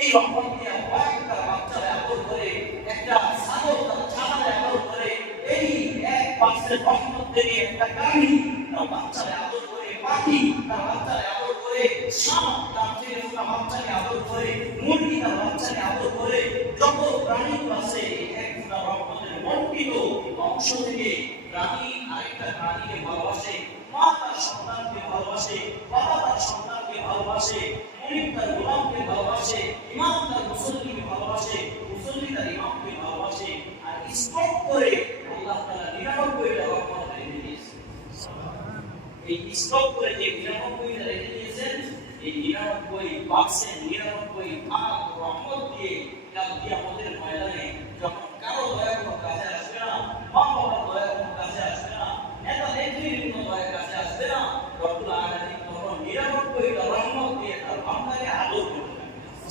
এই এই দিয়ে কয়েকটা বাচ্চারা আদর করে একটা তার আদর করে এই একটা গাড়ি তার বাচ্চারা আদর করে পাখি তার বাচ্চারা করে সাপ তার থেকে একটা বাচ্চাকে করে মুরগি তার বাচ্চাকে আদর করে, যত প্রাণী আছে, এক রহমতের বন্টিত অংশ থেকে প্রাণী আরেকটা প্রাণীকে ভালোবাসে মা তার সন্তানকে ভালোবাসে তার সন্তানকে ভালোবাসে মনিব তার গোলামকে ভালোবাসে ইমাম তার মুসল্লিকে ভালোবাসে মুসল্লি তার ইমামকে ভালোবাসে, আর স্টপ করে আল্লাহ তাআলা নিরানব্বইটা রহমত রেখে এই স্টপ করে যে নিরানব্বই বাক্সে নিরানব্বই ভাগ রহমত দিয়ে কালকে আমাদের ময়দানে যখন কারও দয়া কোনো কাজে আসবে না মা বাবার দয়া কোনো কাজে আসবে না নেতা নেত্রীর কোনো দয়া কাজে আসবে না রব্বুল আলামিন তখন নিরানব্বইটা রহমত দিয়ে তার বান্দাকে আদর করবে সুবহান আল্লাহর কিছুটা চিনতে পারছেন তো আমার ভাইরা, আপনি ভাববেন আমি না আল্লাহ কোনো শক্তি আছে আমার আমার কোনো শক্তি নাই আল্লাহ আমার তৌফিক দিচ্ছে বলে আমি হাঁটতে পারতেছি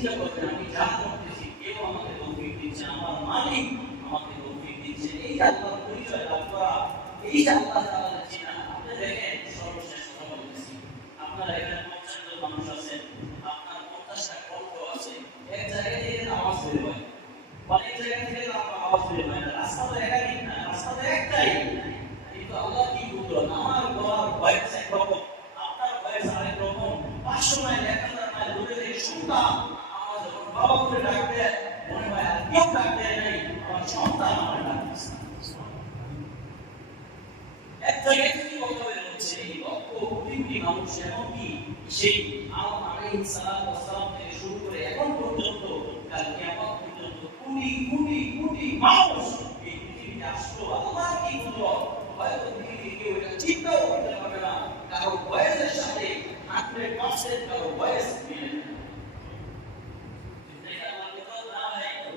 চিন্তা করবেন আমি যা করতেছি কেউ আমাকে তৌফিক দিচ্ছে, আমার মালিক আমাকে তৌফিক দিচ্ছে, এই যে পরিচয় লাভ করা, এই যে আল্লাহ তাআলা আপনি দেখেন সর্বশেষ বলতেছি। আপনারা এখানে পঞ্চাশ মানুষ আছেন, আপনার পঞ্চাশটা কণ্ঠ আছে, এক জায়গা থেকে আওয়াজ বের হয়, অনেক জায়গা থেকে আপনার আওয়াজ বের হয় রাস্তা তো একাধিক না, রাস্তা তো একটাই। কিন্তু আল্লাহ কি বুঝলো আমার গলার ভয়েস একরকম আপনার ভয়েস আরেক রকম, পাঁচশো মাইল, এক হাজার মাইল দূরে থেকে শুনতাম আমার করে ডাকতে মনে হয় আর কেউ ডাকতে নেই আমার সন্তান আমার ডাকতেছে সেই আমার আলাইহিস সালাম থেকে শুরু করে এখন পর্যন্ত কাল কিয়ামত পর্যন্ত মানুষ এই পৃথিবীতে আসলো আল্লাহ কি বুঝলো হয়তো পৃথিবীতে কেউ এটা চিন্তাও করতে পারবে না কারও বয়সের সাথে হান্ড্রেড পার্সেন্ট কারও বয়স মিলে না। এটা আল্লাহর বিপদ না হয়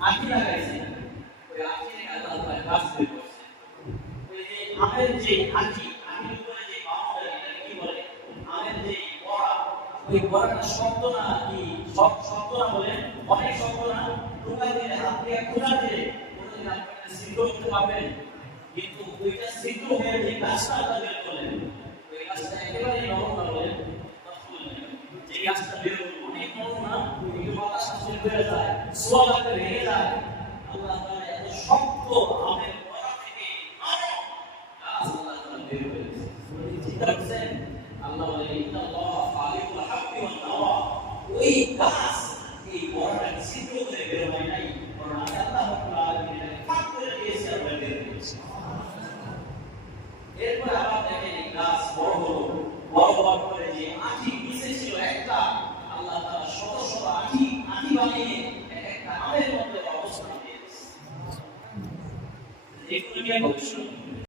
আখি লাগাইছেন ওই থেকে আল্লাহ তাআলা বের করছেন ওই যে আমের যে আখি আখির উপরে যে বাউন্ডারি কি বলে আমের যে বড়া ওই বড়াটা শব্দ না কি সব শব্দ না বলে অনেক শব্দ না টোকা দিয়ে হাত দিয়ে খোঁজা দিয়ে কোনোদিন আপনি সিদ্ধ করতে পারবেন কিন্তু ওইটা সিদ্ধ হয়ে যে গাছটা আল্লাহ বের করলেন ওই গাছটা একেবারে নরম না বলেন যে গাছটা বের হলো অনেক নরম না একটু বাতাস যায় সোয়া লাগলে ভেঙে যায় আল্লাহ এত শক্ত আমের গোড়া থেকে আল্লাহ আল্লাহ ওই গাছ এই গোড়াটাকে ছিদ্র করে বের হয় নাই বরং আমি আল্লাহ রাব্বুল আলামিন এটাকে ফাঁক করে দিয়েছি আর বের করেছি এরপর আবার দেখেন এই গাছ বড় হলো বড় হওয়ার পরে যে আঠি নিচে ছিল একটা আল্লাহ তাআলা শত শত আঠি আঠি বানিয়ে এক একটা আমের মধ্যে অবস্থান